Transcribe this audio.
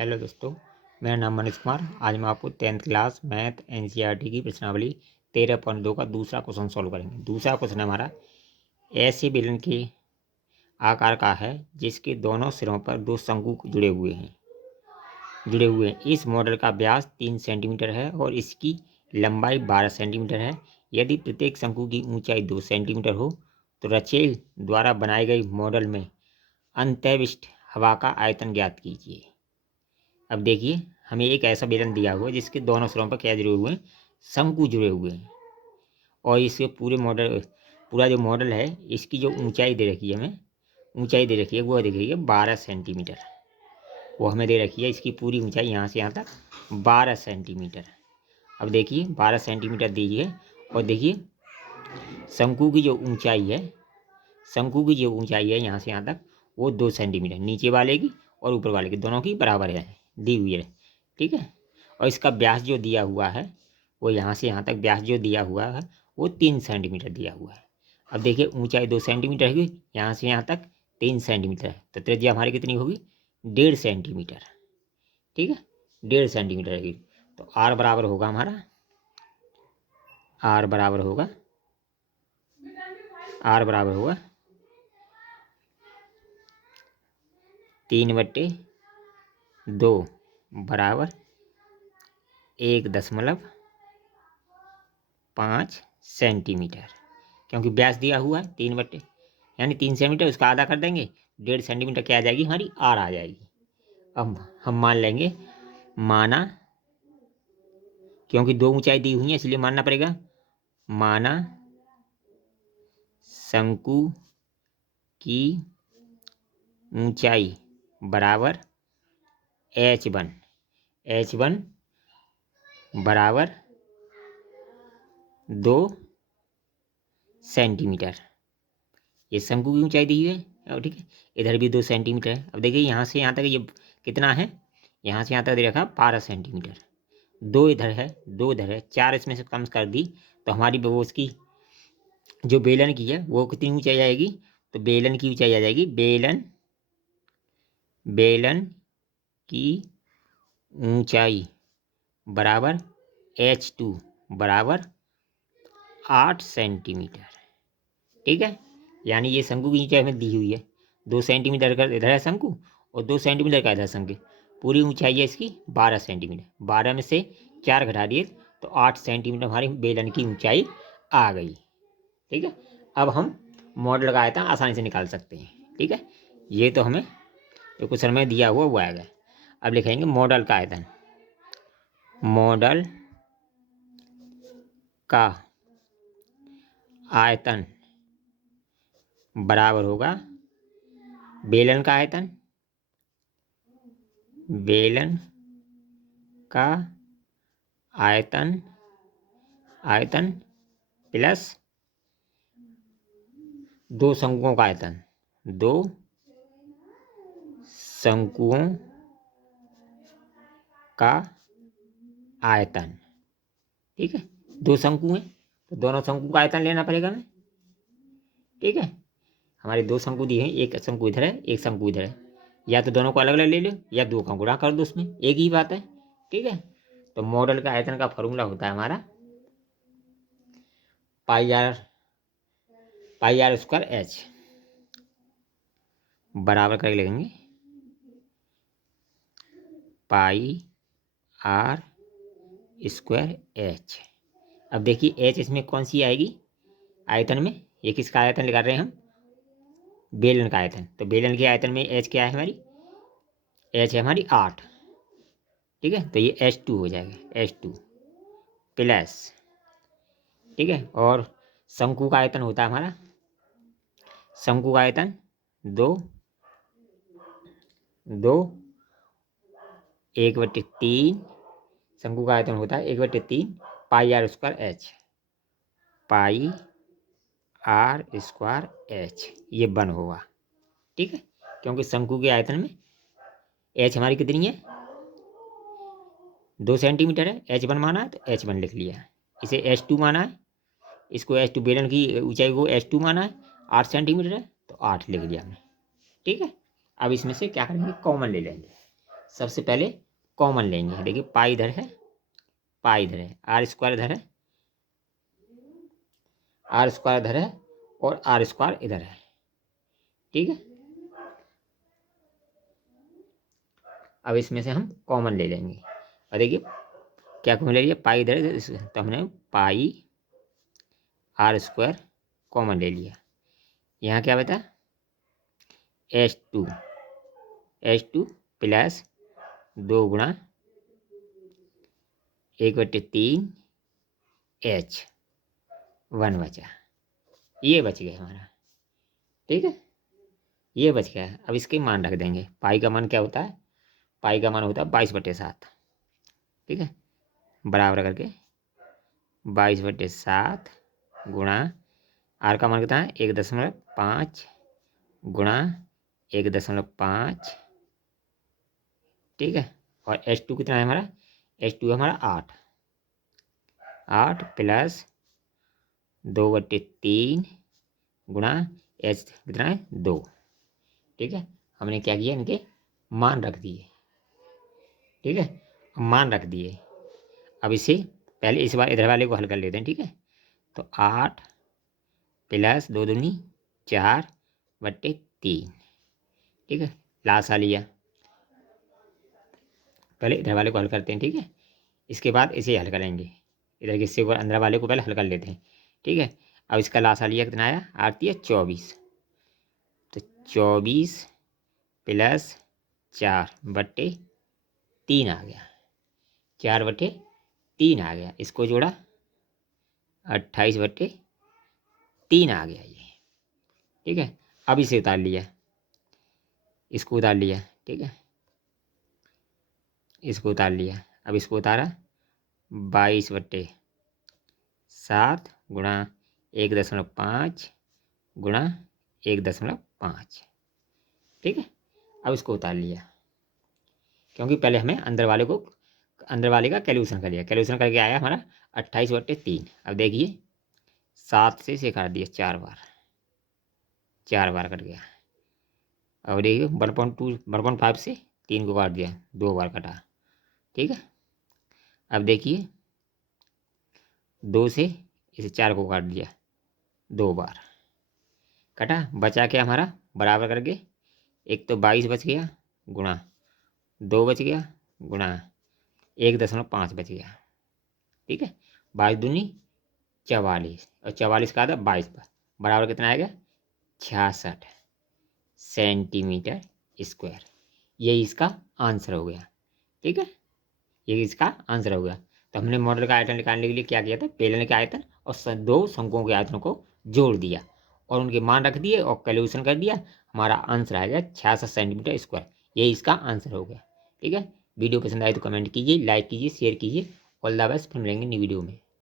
Hello दोस्तों, मेरा नाम मनीष कुमार। आज मैं आपको 10th क्लास मैथ एनसीईआरटी की प्रश्नावली 13.2 का दूसरा क्वेश्चन सॉल्व करेंगे। दूसरा क्वेश्चन हमारा ऐसे बेलन के आकार का है जिसके दोनों सिरों पर दो शंकु जुड़े हुए हैं। इस मॉडल का व्यास 3 सेंटीमीटर है और इसकी लंबाई 12 सेंटीमीटर है। यदि प्रत्येक शंकु की ऊंचाई 2 सेंटीमीटर हो तो रचेल द्वारा बनाए गए मॉडल में अंतःविष्ट हवा का आयतन ज्ञात कीजिए। अब देखिए, हमें एक ऐसा बेलन दिया हुआ है जिसके दोनों सिरों पर क्या जुड़े हुए हैं, शंकु जुड़े हुए हैं। और इसके पूरा जो मॉडल है, इसकी जो ऊंचाई दे रखी है, हमें ऊंचाई दे रखी है वो दे रखी है 12 सेंटीमीटर। वो हमें दे रखी है, इसकी पूरी ऊंचाई यहाँ से यहाँ तक 12 सेंटीमीटर। अब देखिए 12 सेंटीमीटर दीजिए और देखिए शंकु की जो ऊंचाई है यहाँ से यहाँ तक वो 2 सेंटीमीटर, नीचे वाले की और ऊपर वाले की दोनों की बराबर है, दी हुई है। ठीक है। और इसका व्यास जो दिया हुआ है वो यहाँ से यहाँ तक व्यास जो दिया हुआ है वो 3 सेंटीमीटर दिया हुआ है। अब देखिए ऊंचाई 2 सेंटीमीटर है, यहाँ से यहाँ तक 3 सेंटीमीटर है, तो त्रिज्या हमारी कितनी होगी, 1.5 सेंटीमीटर। ठीक है, 1.5 सेंटीमीटर है। तो आर बराबर होगा हमारा, आर बराबर होगा 3/2 बराबर 1.5 सेंटीमीटर। क्योंकि व्यास दिया हुआ है 3/, यानी 3 सेंटीमीटर, उसका आधा कर देंगे, 1.5 सेंटीमीटर क्या आ जाएगी, हमारी आर आ जाएगी। अब हम मान लेंगे, माना, क्योंकि 2 ऊंचाई दी हुई है इसलिए मानना पड़ेगा, माना शंकु की ऊंचाई बराबर h1 बराबर 2 सेंटीमीटर। ये शंकु की ऊंचाई दी हुई है, और ठीक है, इधर भी 2 सेंटीमीटर है। अब देखिए यहाँ से यहाँ तक ये कितना है, यहाँ से यहाँ तक दे रखा 12 सेंटीमीटर। 2 इधर है, 2 इधर है, 4 इसमें से कम कर दी तो हमारी वो उसकी जो बेलन की है वो कितनी ऊंचाई आएगी, तो बेलन की ऊंचाई आ जाएगी, बेलन की ऊंचाई बराबर h2 बराबर 8 सेंटीमीटर। ठीक है, यानी ये शंकु की ऊंचाई हमें दी हुई है, 2 सेंटीमीटर का इधर है शंकु और 2 सेंटीमीटर का इधर शंकु। पूरी ऊंचाई है इसकी 12 सेंटीमीटर, 12 में से 4 घटा दिए तो 8 सेंटीमीटर हमारी बेलन की ऊंचाई आ गई। ठीक है, अब हम मॉडल का आयतन आसानी से निकाल सकते हैं। ठीक है, ये तो हमें जो क्वेश्चन में दिया हुआ वो आएगा। अब लिखेंगे मॉडल का आयतन, मॉडल का आयतन बराबर होगा बेलन का आयतन, बेलन का आयतन प्लस 2 शंकुओं का आयतन, 2 शंकुओं का आयतन। ठीक है, 2 शंकु हैं तो दोनों शंकु का आयतन लेना पड़ेगा हमें। ठीक है, हमारे 2 शंकु दिए हैं, एक शंकु इधर है, एक शंकु इधर है, या तो दोनों को अलग अलग ले लो या 2 का गुणा कर दो, उसमें एक ही बात है। ठीक है, तो मॉडल का आयतन का फॉर्मूला होता है हमारा पाई आर स्क्वायर एच बराबर करके लिखेंगे पाई आर स्क्वायर एच। अब देखिए एच इसमें कौन सी आएगी आयतन में, ये किसका आयतन निकाल रहे हैं हम, बेलन का आयतन। तो बेलन के आयतन में एच क्या है हमारी, एच है हमारी 8। ठीक है, तो ये H2 हो जाएगा, H2 प्लस, ठीक है, और शंकु का आयतन होता है हमारा, शंकु का आयतन 2 1/3, शंकु का आयतन होता है 1/3 pi r square h, pi r square h, ये 1 होगा। ठीक है, क्योंकि शंकु के आयतन में एच हमारी कितनी है, 2 सेंटीमीटर है, H1 माना है तो H1 लिख लिया, इसे H2 माना है, इसको H2 बेलन की ऊंचाई को H2 माना है, 8 सेंटीमीटर है तो 8 लिख लिया हमने। ठीक है, अब इसमें से क्या करेंगे, कॉमन ले लेंगे, सबसे पहले कॉमन लेंगे। देखिए पाई इधर है, पाई इधर है, आर स्क्वायर इधर है, आर स्क्वायर इधर है और आर स्क्वायर इधर है। ठीक है, अब इसमें से हम कॉमन ले लेंगे और देखिए क्या कॉमन ले लिया, पाई इधर है तो हमने पाई आर स्क्वायर कॉमन ले लिया। यहाँ क्या बता, एच टू प्लस 2 गुणा 1/3 H1 बचा, ये बच गया हमारा। ठीक है, ये बच गया। अब इसके मान रख देंगे। पाई का मान क्या होता है, पाई का मान होता है 22/7। ठीक है, बराबर करके 22/7 गुणा आर का मान कितना है 1.5 गुणा 1.5। ठीक है, और H2 कितना है हमारा, H2 है हमारा 8 प्लस 2/3 गुणा H कितना है 2। ठीक है, हमने क्या किया, इनके मान रख दिए। ठीक है, मान रख दिए। अब इसे पहले इस बार इधर वाले को हल कर लेते हैं। ठीक है, तो 8 प्लस 2 दूनी 4/3। ठीक है, लास्ट आ लिया। पहले इधर वाले को हल करते हैं। ठीक है, इसके बाद इसे हल करेंगे। इधर के इससे अंदर वाले को पहले हल कर लेते हैं। ठीक है, अब इसका लास्ट आ लिया कितना आया, आती है 24। तो 24 प्लस 4/3 आ गया, 4/3 आ गया। इसको जोड़ा 28/3 आ गया ये। ठीक है, अब इसे उतार लिया, इसको उतार लिया। ठीक है, इसको उतार लिया। अब इसको उतारा 22/7 गुणा 1.5 गुणा 1.5। ठीक है, अब इसको उतार लिया, क्योंकि पहले हमें अंदर वाले का कैलकुलेशन कर लिया। कैलकुलेशन करके आया हमारा 28/3। अब देखिए 7 से इसे काट दिया 4 बार, 4 बार कट गया। अब देखिए 1.5 से 3 को काट दिया, 2 बार कटा। ठीक है, अब देखिए 2 से इसे 4 को काट दिया, 2 बार कटा। बचा क्या हमारा, बराबर करके एक तो 22 बच गया गुणा 2 बच गया गुणा 1.5 बच गया। ठीक है, 22 दूनी 44 और 44 का आधा 22 पर बराबर कितना आएगा, 66 सेंटीमीटर स्क्वायर। यही इसका आंसर हो गया। ठीक है, ये इसका आंसर हो गया। तो हमने मॉडल का आयतन निकालने के लिए क्या किया था, बेलन के आयतन और दो शंकुओं के आयतनों को जोड़ दिया और उनके मान रख दिए और कैलकुलेशन कर दिया। हमारा आंसर आ गया 66 सेंटीमीटर स्क्वायर। यही इसका आंसर हो गया। ठीक है, वीडियो पसंद आए तो कमेंट कीजिए, लाइक कीजिए, शेयर कीजिए। ऑल द बेस्ट, फिर मिलेंगे न्यू वीडियो में।